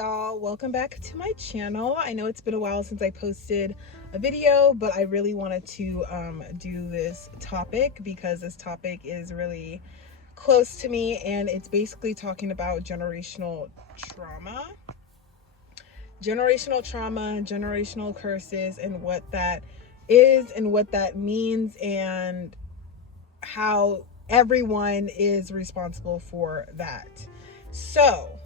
y'all, welcome back to my channel. I know it's been a while since I posted a video, but I really wanted to do this topic because this topic is really close to me, and it's basically talking about generational trauma, generational curses, and what that is and what that means, and how everyone is responsible for that. So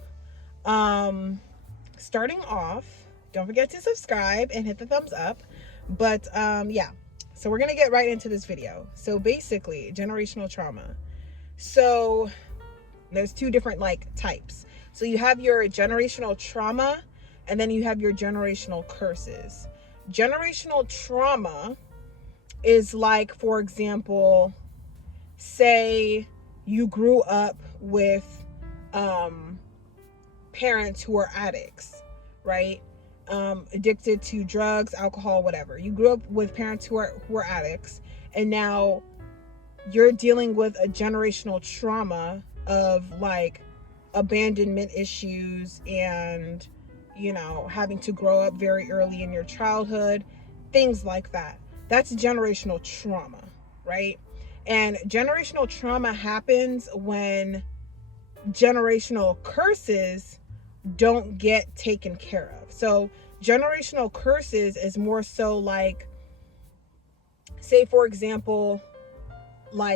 starting off, don't forget to subscribe and hit the thumbs up. But yeah, so we're gonna get right into this video. So basically, generational trauma. So there's two different types. So you have your generational trauma, and then you have your generational curses. Generational trauma is like, for example, say you grew up with parents who are addicts, right? Addicted to drugs, alcohol, whatever. You grew up with parents who are addicts, and now you're dealing with a generational trauma of abandonment issues and, having to grow up very early in your childhood, things like that. That's generational trauma, right? And generational trauma happens when generational curses don't get taken care of. So generational curses is more so say for example,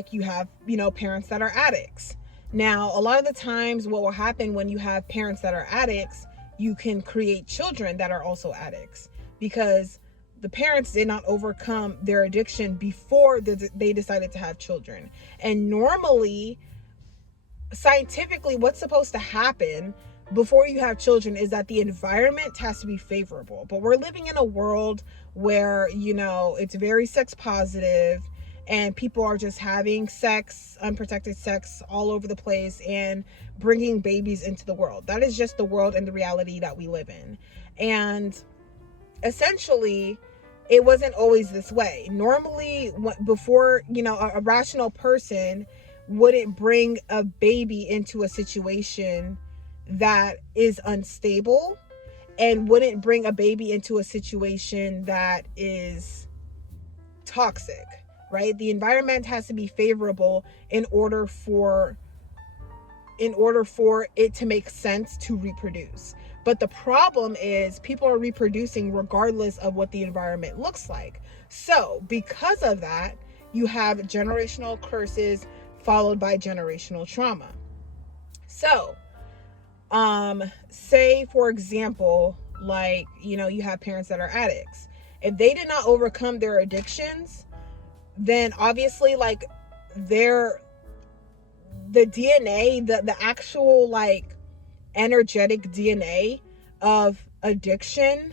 you have, parents that are addicts. Now, a lot of the times what will happen when you have parents that are addicts, you can create children that are also addicts, because the parents did not overcome their addiction before they decided to have children. And normally, scientifically, what's supposed to happen before you have children is that the environment has to be favorable. But we're living in a world where, it's very sex positive, and people are just having sex, unprotected sex all over the place, and bringing babies into the world. That is just the world and the reality that we live in. And essentially, it wasn't always this way. Normally, before, a rational person wouldn't bring a baby into a situation that is unstable, and wouldn't bring a baby into a situation that is toxic, right? The environment has to be favorable in order for it to make sense to reproduce. But the problem is people are reproducing regardless of what the environment looks like. So because of that, you have generational curses followed by generational trauma. So say for example, you have parents that are addicts. If they did not overcome their addictions, then obviously the DNA, the actual energetic DNA of addiction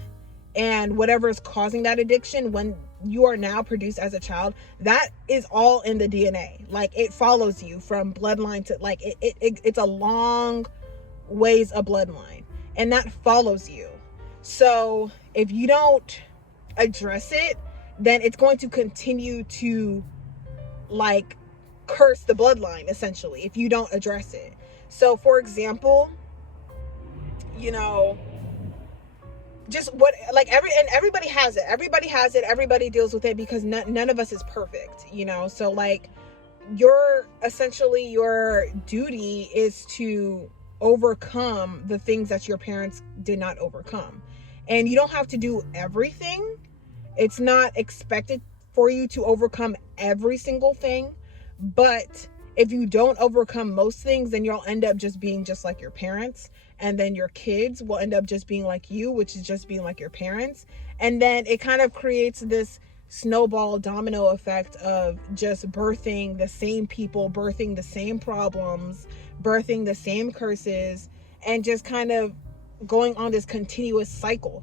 and whatever is causing that addiction when you are now produced as a child, that is all in the DNA. It follows you from bloodline to it's a long ways a bloodline, and that follows you. So if you don't address it, then it's going to continue to curse the bloodline, essentially, if you don't address it. So for example, just everybody has it, everybody deals with it, because none of us is perfect, so your duty is to overcome the things that your parents did not overcome. And you don't have to do everything. It's not expected for you to overcome every single thing, but if you don't overcome most things, then you'll end up just being just like your parents, and then your kids will end up just being like you, which is just being like your parents. And then it kind of creates this snowball domino effect of just birthing the same people, birthing the same problems, birthing the same curses, and just kind of going on this continuous cycle,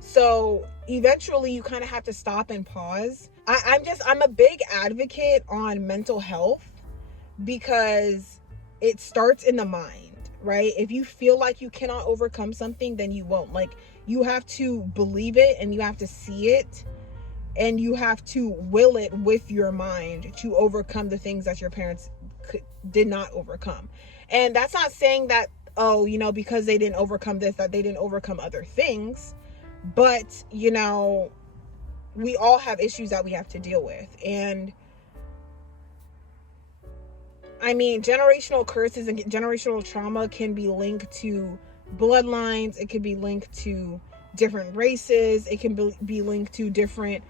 So eventually you kind of have to stop and pause. I'm a big advocate on mental health, because it starts in the mind, right? If you feel like you cannot overcome something, then you won't. You have to believe it, and you have to see it, and you have to will it with your mind to overcome the things that your parents did not overcome. And that's not saying that oh, because they didn't overcome this, that they didn't overcome other things. But, we all have issues that we have to deal with. And I mean, generational curses and generational trauma can be linked to bloodlines. It can be linked to different races. It can be linked to different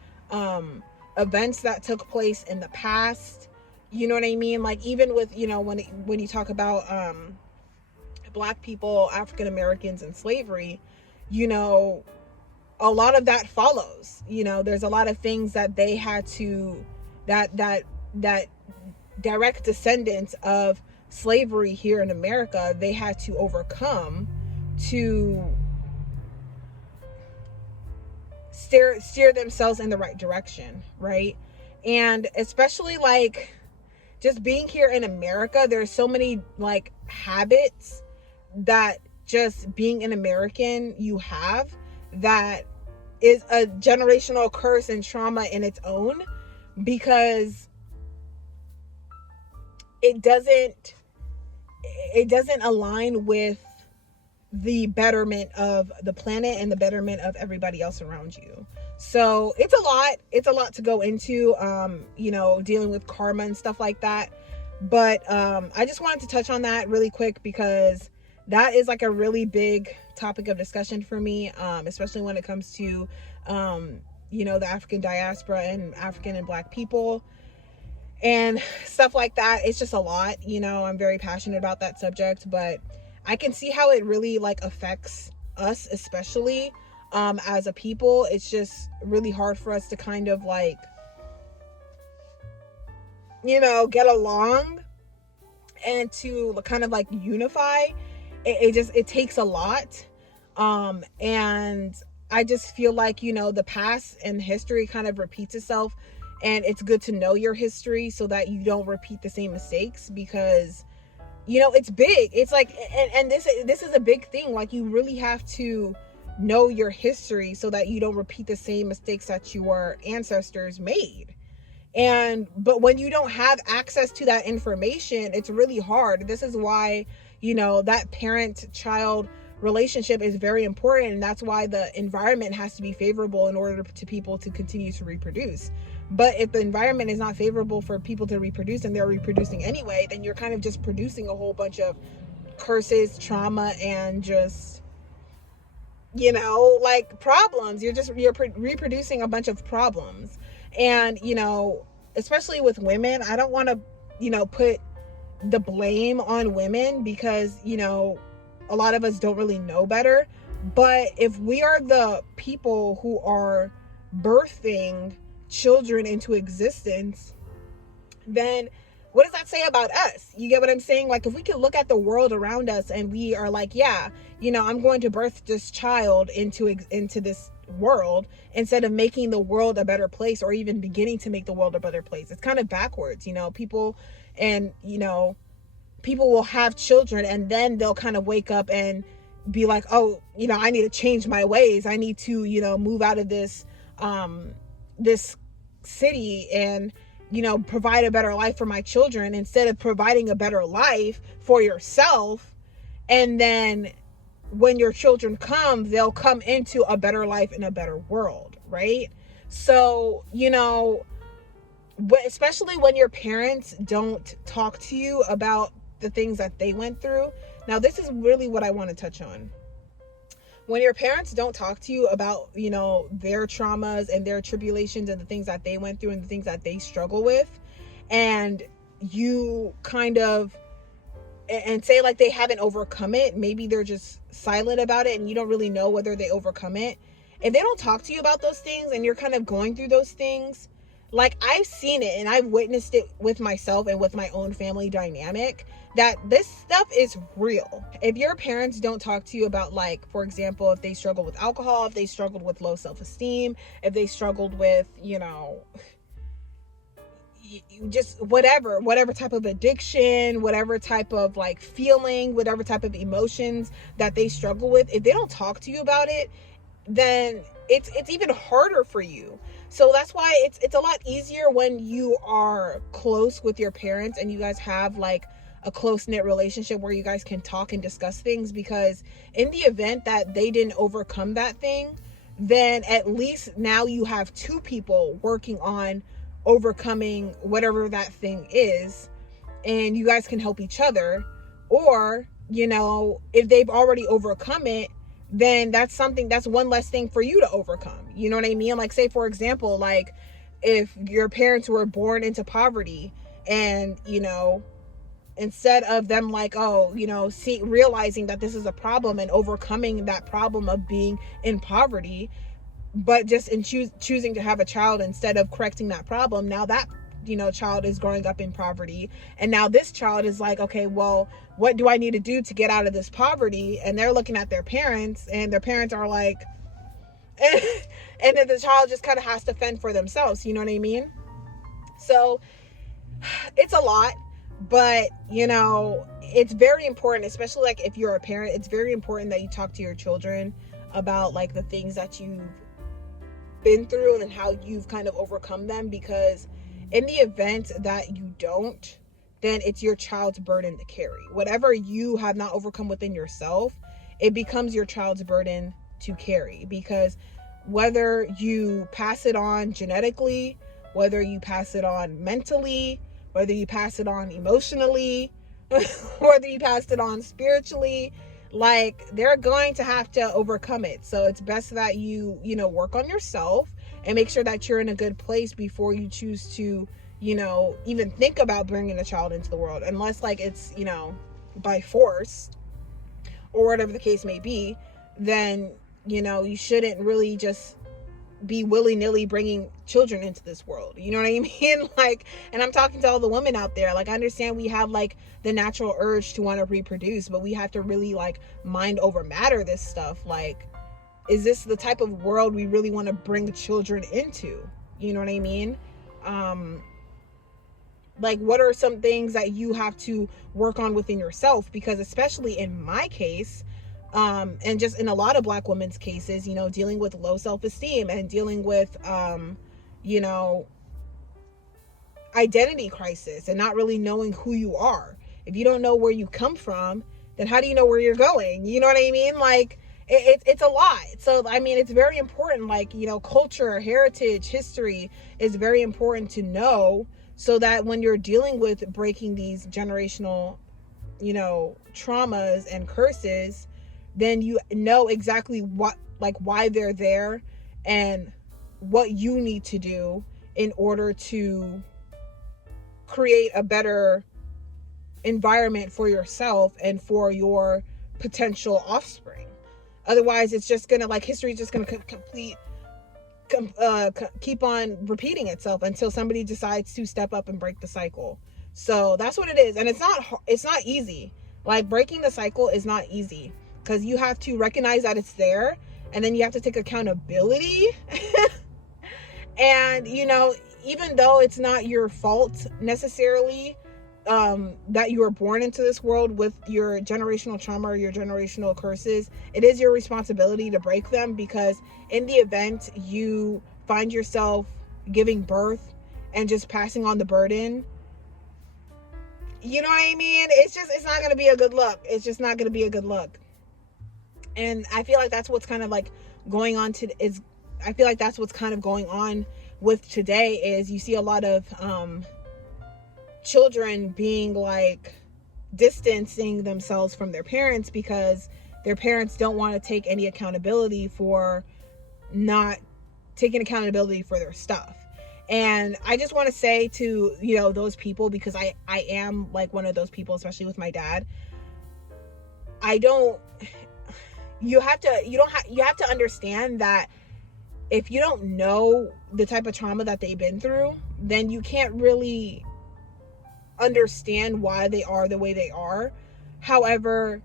events that took place in the past. You know what I mean? Like, even with, when you talk about Black people, African Americans, and slavery, a lot of that follows. There's a lot of things that they had to, that direct descendants of slavery here in America, they had to overcome to steer themselves in the right direction, right? And especially, like, just being here in America, there's so many, like, habits that just being an American you have that is a generational curse and trauma in its own, because it doesn't align with the betterment of the planet and the betterment of everybody else around you. So it's a lot to go into, dealing with karma and stuff like that. But I just wanted to touch on that really quick, because that is like a really big topic of discussion for me, especially when it comes to, the African diaspora and African and Black people and stuff like that. It's just a lot. I'm very passionate about that subject, but I can see how it really, like, affects us, especially as a people. It's just really hard for us to kind of, like, get along and to kind of, like, unify. It takes a lot. And I just feel like, the past and history kind of repeats itself, and it's good to know your history so that you don't repeat the same mistakes, because, it's big. It's like, and this is a big thing. Like, you really have to know your history so that you don't repeat the same mistakes that your ancestors made. But when you don't have access to that information, it's really hard. This is why, that parent-child relationship is very important. And that's why the environment has to be favorable in order to people to continue to reproduce. But if the environment is not favorable for people to reproduce, and they're reproducing anyway, then you're kind of just producing a whole bunch of curses, trauma, and just, like, problems. You're reproducing a bunch of problems. And, especially with women, I don't want to, put the blame on women, because, a lot of us don't really know better. But if we are the people who are birthing children into existence, then what does that say about us? You get what I'm saying? Like, if we can look at the world around us and we are like, yeah, I'm going to birth this child into this world, instead of making the world a better place, or even beginning to make the world a better place. It's kind of backwards. People will have children, and then they'll kind of wake up and be like, oh, I need to change my ways. I need to, move out of this city and, provide a better life for my children, instead of providing a better life for yourself. And then when your children come, they'll come into a better life in a better world, right? So, especially when your parents don't talk to you about the things that they went through. Now, this is really what I want to touch on. When your parents don't talk to you about, their traumas and their tribulations and the things that they went through and the things that they struggle with, and you kind of, and say like they haven't overcome it, maybe they're just silent about it and you don't really know whether they overcome it. If they don't talk to you about those things and you're kind of going through those things, like, I've seen it and I've witnessed it with myself and with my own family dynamic, that this stuff is real. If your parents don't talk to you about, like, for example, if they struggle with alcohol, if they struggled with low self-esteem, if they struggled with, just whatever type of addiction, whatever type of, like, feeling, whatever type of emotions that they struggle with, if they don't talk to you about it, then it's even harder for you. So that's why it's a lot easier when you are close with your parents and you guys have, like, a close-knit relationship where you guys can talk and discuss things, because in the event that they didn't overcome that thing, then at least now you have two people working on overcoming whatever that thing is, and you guys can help each other. Or, you know, if they've already overcome it, then that's one less thing for you to overcome. You know what I mean? Like, say for example, like if your parents were born into poverty, and, you know, instead of them like, oh, you know, realizing that this is a problem and overcoming that problem of being in poverty, but just in choosing to have a child instead of correcting that problem, now that, you know, child is growing up in poverty, and now this child is like, okay, well, what do I need to do to get out of this poverty? And they're looking at their parents, and their parents are like, and then the child just kind of has to fend for themselves. You know what I mean? So it's a lot, but, you know, it's very important, especially like if you're a parent, it's very important that you talk to your children about like the things that you've been through and how you've kind of overcome them, because in the event that you don't, then it's your child's burden to carry. Whatever you have not overcome within yourself, it becomes your child's burden to carry, because whether you pass it on genetically, whether you pass it on mentally, whether you pass it on emotionally, whether you pass it on spiritually, like, they're going to have to overcome it. So it's best that you know, work on yourself and make sure that you're in a good place before you choose to, you know, even think about bringing a child into the world, unless like it's, you know, by force or whatever the case may be. Then, you know, you shouldn't really just be willy-nilly bringing children into this world. You know what I mean? Like, and I'm talking to all the women out there. Like, I understand we have like the natural urge to want to reproduce, but we have to really like mind over matter this stuff. Like, is this the type of world we really want to bring children into? You know what I mean? Like, what are some things that you have to work on within yourself? Because especially in my case, and just in a lot of Black women's cases, you know, dealing with low self-esteem and dealing with, you know, identity crisis and not really knowing who you are. If you don't know where you come from, then how do you know where you're going? You know what I mean? Like, it's a lot. So, I mean, it's very important, like, you know, culture, heritage, history is very important to know, so that when you're dealing with breaking these generational, you know, traumas and curses, then you know exactly what, like, why they're there and what you need to do in order to create a better environment for yourself and for your potential offspring. Otherwise, it's just gonna, like, history is just gonna keep on repeating itself until somebody decides to step up and break the cycle. So that's what it is. And it's not easy. Like, breaking the cycle is not easy, because you have to recognize that it's there, and then you have to take accountability. And, you know, even though it's not your fault necessarily, that you were born into this world with your generational trauma or your generational curses, it is your responsibility to break them, because in the event you find yourself giving birth and just passing on the burden, you know what I mean? It's not going to be a good look. It's just not going to be a good look. And I feel like that's what's kind of like going on I feel like that's what's kind of going on with today, is you see a lot of, children being like distancing themselves from their parents because their parents don't want to take any accountability for not taking accountability for their stuff. And I just want to say to, you know, those people, because I am like one of those people, especially with my dad. You have to understand that if you don't know the type of trauma that they've been through, then you can't really understand why they are the way they are. However,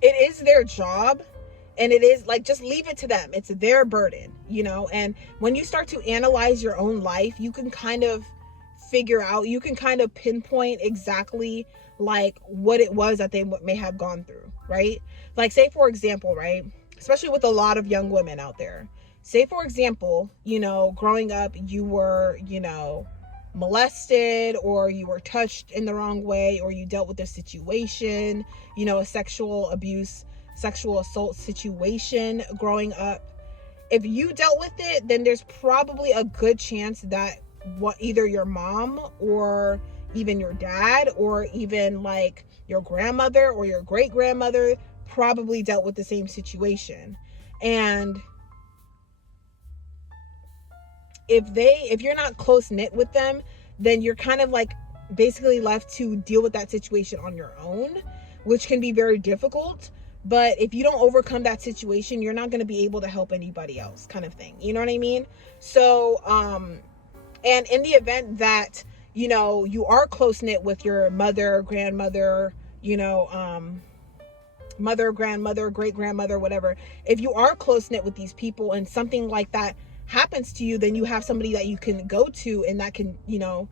it is their job, and it is like, just leave it to them. It's their burden, you know. And when you start to analyze your own life, you can kind of pinpoint exactly like what it was that they may have gone through, right? Like, say for example, right, especially with a lot of young women out there, say for example, you know, growing up, you were, you know, molested, or you were touched in the wrong way, or you dealt with a situation, you know, a sexual abuse, sexual assault situation growing up. If you dealt with it, then there's probably a good chance that either your mom or even your dad or even like your grandmother or your great grandmother probably dealt with the same situation. And if you're not close knit with them, then you're kind of like basically left to deal with that situation on your own, which can be very difficult. But if you don't overcome that situation, you're not going to be able to help anybody else, kind of thing. You know what I mean? So, and in the event that, you know, you are close knit with your mother, grandmother, you know, mother, grandmother, great grandmother, whatever, if you are close knit with these people and something like that happens to you, then you have somebody that you can go to and that can, you know,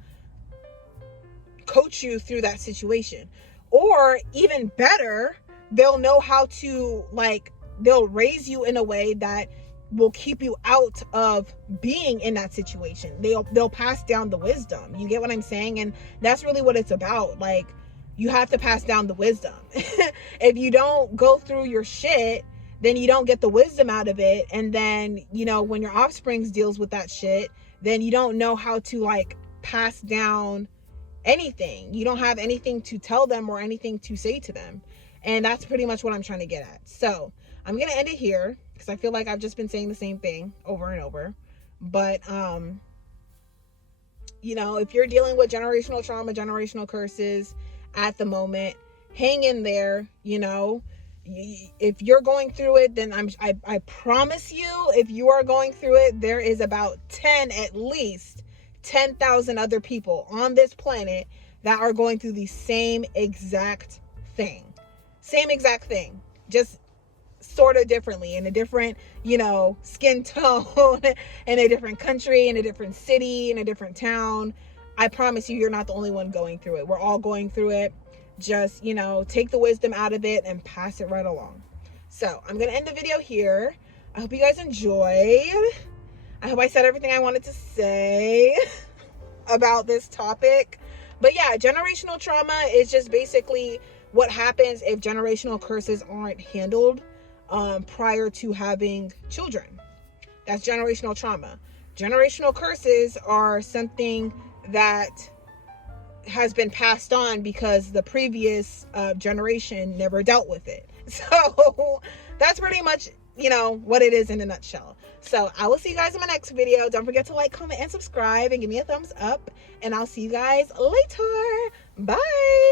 coach you through that situation. Or even better, they'll know how to, like, they'll raise you in a way that will keep you out of being in that situation. They'll pass down the wisdom. You get what I'm saying? And that's really what it's about. Like, you have to pass down the wisdom. If you don't go through your shit, then you don't get the wisdom out of it. And then, you know, when your offspring deals with that shit, then you don't know how to, like, pass down anything. You don't have anything to tell them or anything to say to them. And that's pretty much what I'm trying to get at. So I'm going to end it here because I feel like I've just been saying the same thing over and over. But, you know, if you're dealing with generational trauma, generational curses at the moment, hang in there. You know, if you're going through it, then I promise you, if you are going through it, there is about at least 10,000 other people on this planet that are going through the same exact thing. Same exact thing, just sort of differently, in a different, you know, skin tone, in a different country, in a different city, in a different town. I promise you, you're not the only one going through it. We're all going through it. Just, you know, take the wisdom out of it and pass it right along. So I'm going to end the video here. I hope you guys enjoyed. I hope I said everything I wanted to say about this topic. But yeah, generational trauma is just basically what happens if generational curses aren't handled prior to having children. That's generational trauma. Generational curses are something that has been passed on because the previous generation never dealt with it. So that's pretty much, you know, what it is in a nutshell. So I will see you guys in my next video. Don't forget to like, comment, and subscribe, and give me a thumbs up. And I'll see you guys later. Bye.